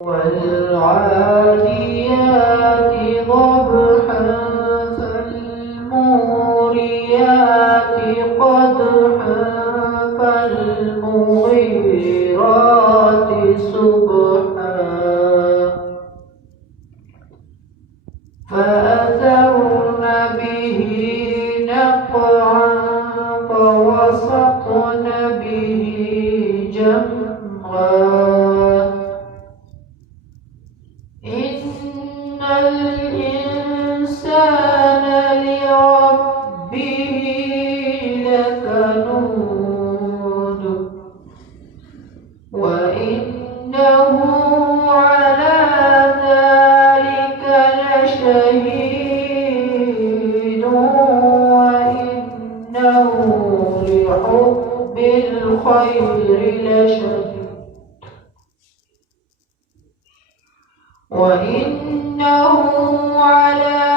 والعاديات ضبحا فالموريات قدحا فالمغيرات صبحا فأثرن به نقعا فوسطن به جمعا إن الإنسان لربه لكنود وإنه على ذلك لشهيد وإنه لحب الخير لشديد وإنه على